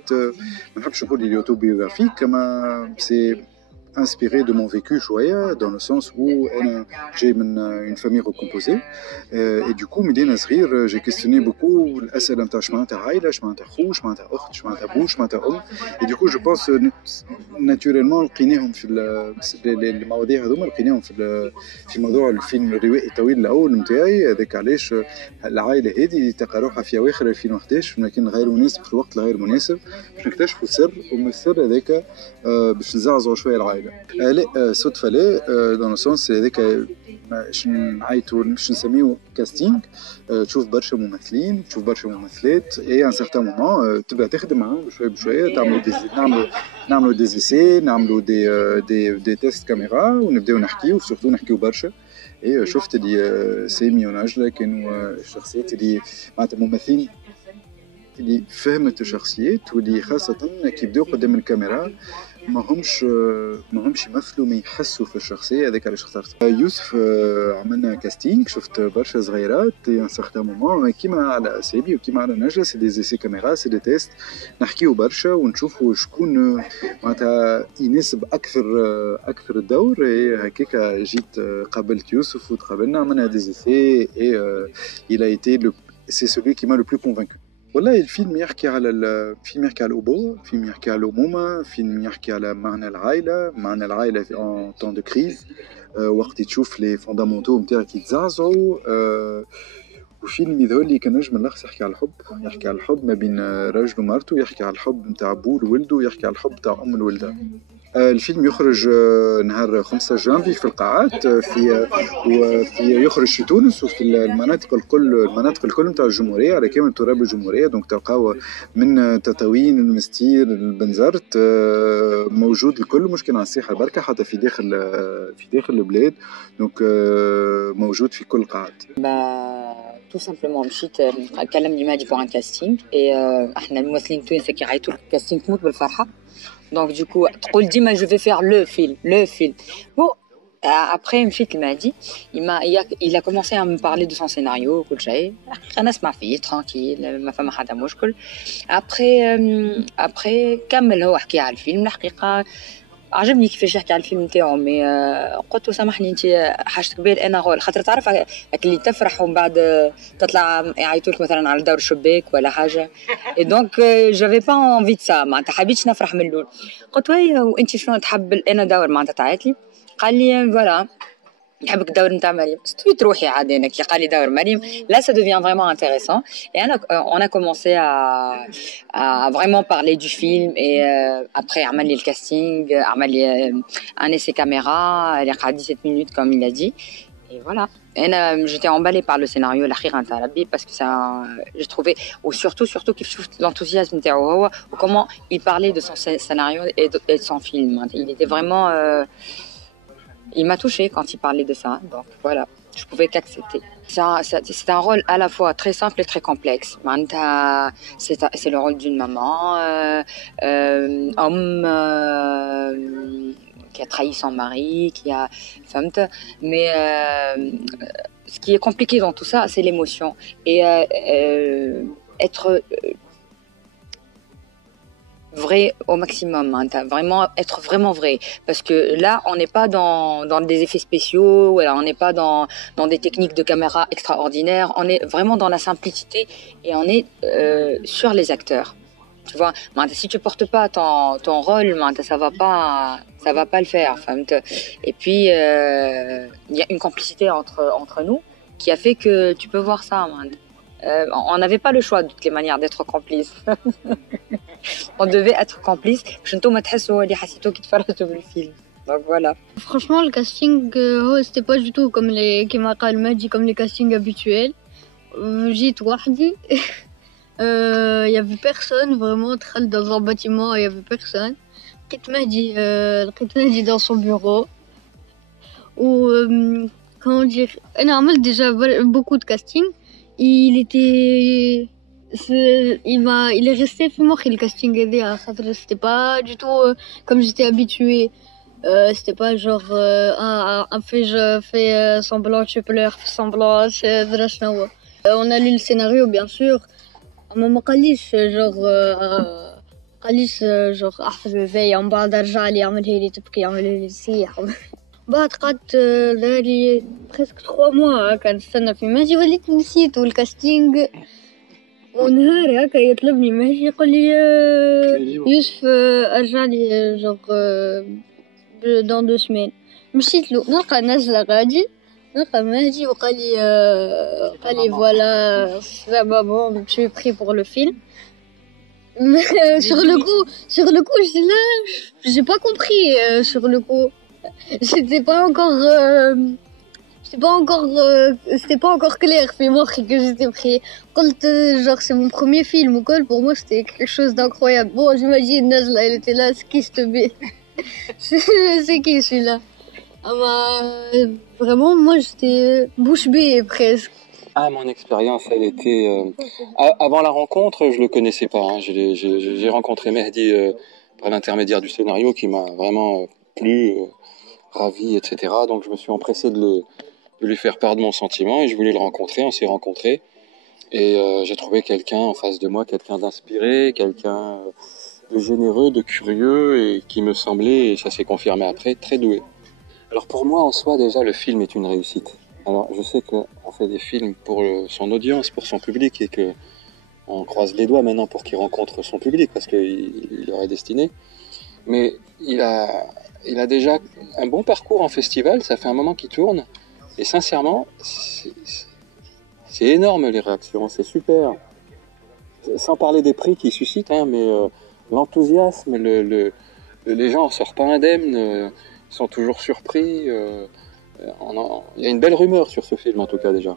fait ما نحبش نقول لي autobiographique كما c'est inspiré de mon vécu شوية dans le sens où j'ai une famille recomposée et du coup مدينة صغير j'ai questionné beaucoup الأسئلة نتاع شمعناتها عائلة شمعناتها خو شمعناتها أخت شمعناتها أبو شمعناتها أم et du coup je pense naturellement لقيناهم في المواضيع هذوما لقيناهم في موضوع الفيلم الروائي الطويل الأول نتاعي هذاك علاش العائلة هذه تلقى روحها في أواخر 2011 لكن غير مناسب في الوقت الغير مناسب باش نكتشفوا السر ومن السر هذاك باش نزعزعوا شوية العائلة لا صدفة لا دون سونس هذاك باش نعيطوا باش نسميو كاستينغ تشوف برشا ممثلين تشوف برشا ممثلات اي ان سارتان مومون تبدا تخدم معاهم شويه بشويه نعملوا دي زيسي نعملوا دي تيست كاميرا ونبداو نحكيو سورتو نحكيو برشا اي شفت اللي سامي ونجلة كانوا الشخصيات اللي معناتها ممثلين اللي فهمت الشخصيات واللي خاصة كي يبداو قدام الكاميرا ما همش يمثلوا ما يحسوا في الشخصيه هذيك علاش اخترت يوسف عملنا كاستينغ شفت برشا صغيرات ان سارتان مومون كيما على سيبي وكيما على نجلة سي دي زيسي كاميرا سي دي تيست نحكيو برشا ونشوفوا شكون معناتها يناسب اكثر الدور هكاك جيت قابلت يوسف وتقابلنا عملنا دي زيسي اي il a été c'est celui qui m'a le plus convaincu. والله الفيلم يحكي على الأبوة، فيلم يحكي على الأمومة، فيلم يحكي على معنى العائلة في ان طون دو كريز وقت تشوف لي فوندامونتو نتاعك يتزعزعوا وفيلم يظهر لي كنجم اللخص يحكي على الحب ما بين راجل ومرته، يحكي على الحب نتاع أبوه لولده، يحكي على الحب نتاع أم لولدها. الفيلم يخرج نهار 5 جانفي في القاعات يخرج في تونس وفي المناطق الكل نتاع الجمهورية على كامل تراب الجمهورية. دونك تلقاو من تطاوين المستير البنزرت موجود الكل مش كان على الساحة بركة حتى في داخل البلاد. دونك موجود في كل القاعات. tout simplement مشيت كلمني مهدي pour un casting et احنا الممثلين التوانسة كي عيطوا الكاستينغ تموت بالفرحة. Donc du coup, تقول ديما je vais faire le film. Bon, après مشيت لمهدي, il a commencé à me parler de son scénario وكل شيء. أنا أسمع فيه tranquille, ما فما حدا مشكل. Après كمل هو حكي على الفيلم. الحقيقة عجبني كيفاش يحكي على الفيلم نتاعو مي قلت له سامحني انت حاجتك بال انا غول خاطر تعرف اللي تفرح ومن بعد تطلع يعيطولك مثلا على دور الشباك ولا حاجه اي دونك جافي با انفي دو سا معناتها حبيتش نفرح من الاول. قلت له وانت شنو تحب انا دور معناتها تعيط لي؟ قال لي فوالا نحبك الدور نتاع مريم. ستويت روحي عاد انا كي قال لي دور مريم là ça devient vraiment intéressant et on a commencé à vraiment parler du film et après عمل لي الكاستينغ عمل لي un essai caméra اللي قعد 17 minutes comme il a dit et voilà. انا j'étais emballée par le scénario الاخير نتاع ربي parce que ça j'ai trouvé ou surtout كيف شفت l'enthousiasme نتاعو هو و comment il parlait de son scénario et de son film. Il était vraiment il m'a touchée quand il parlait de ça, donc voilà, je pouvais qu'accepter. C'est un rôle à la fois très simple et très complexe. C'est le rôle d'une maman, homme qui a trahi son mari, qui a femme, mais ce qui est compliqué dans tout ça, c'est l'émotion et être vrai au maximum, hein, vraiment être vraiment vrai parce que là on n'est pas dans des effets spéciaux, voilà, on n'est pas dans des techniques de caméra extraordinaires, on est vraiment dans la simplicité et on est sur les acteurs, tu vois. Si tu portes pas ton rôle, ça va pas le faire, et puis il y a une complicité entre nous qui a fait que tu peux voir ça. On n'avait pas le choix de toutes les manières d'être complice. On devait être complice. Je ne t'ai pas dit que tu allais le film. Donc voilà. Franchement, le casting, c'était pas du tout comme les castings habituels. J'ai tout dit. Il y avait personne vraiment dans un bâtiment. Il y avait personne. Mehdi dans son bureau. Ou comment dire, on a déjà beaucoup de castings. Il est resté في مخي الكاستينغ هذا خاطر c'était pas du tout comme j'étais habituée. C'était pas genre je fais semblant tu pleures semblant درا شنو. On a lu le scénario bien sûr. ما قاليش genre قاليش جوغ احفظ هذايا ومن بعد رجع لي عملها لي تبكي عملها لي تصيح بعد قعدت داري بريسك 3 موا هكا نستنى في مهدي وليت نسيتو الكاستينغ ونهار هكا يطلبني مهدي يقول لي يوسف ارجع لي جوغ دون 2 سمان مشيت له نلقى نجلة غادي نلقى مهدي وقال لي فوالا ça va bon tu es pris pour le film. sur le coup, j'étais là, j'ai pas compris sur le coup. C'était pas encore clair في مخي que j'étais pris. قلت genre c'est mon premier film ou quoi, pour moi c'était quelque chose d'incroyable. Bon, j'imagine Nazla, elle était là, c'est qui ce bébé? C'est qui celui-là? Ah bah, vraiment, moi j'étais bouche bée presque. Ah, mon expérience, elle était... avant la rencontre, je le connaissais pas. Hein. J'ai rencontré Mehdi par l'intermédiaire du scénario qui m'a vraiment plu, ravi, etc. Donc je me suis empressé de lui faire part de mon sentiment et je voulais le rencontrer. On s'est rencontrés et j'ai trouvé quelqu'un en face de moi, quelqu'un d'inspiré, quelqu'un de généreux, de curieux et qui me semblait, et ça s'est confirmé après, très doué. Alors pour moi, en soi, déjà, le film est une réussite. Alors, je sais qu'on fait des films pour son audience, pour son public, et que on croise les doigts maintenant pour qu'il rencontre son public, parce qu'il leur est destiné. Mais il a déjà un bon parcours en festival, ça fait un moment qu'il tourne, et sincèrement, c'est énorme les réactions, c'est super. Sans parler des prix qu'il suscite, hein, mais l'enthousiasme, les gens en sortent pas indemnes, sont toujours surpris. Il y a une belle rumeur sur ce film en tout cas déjà.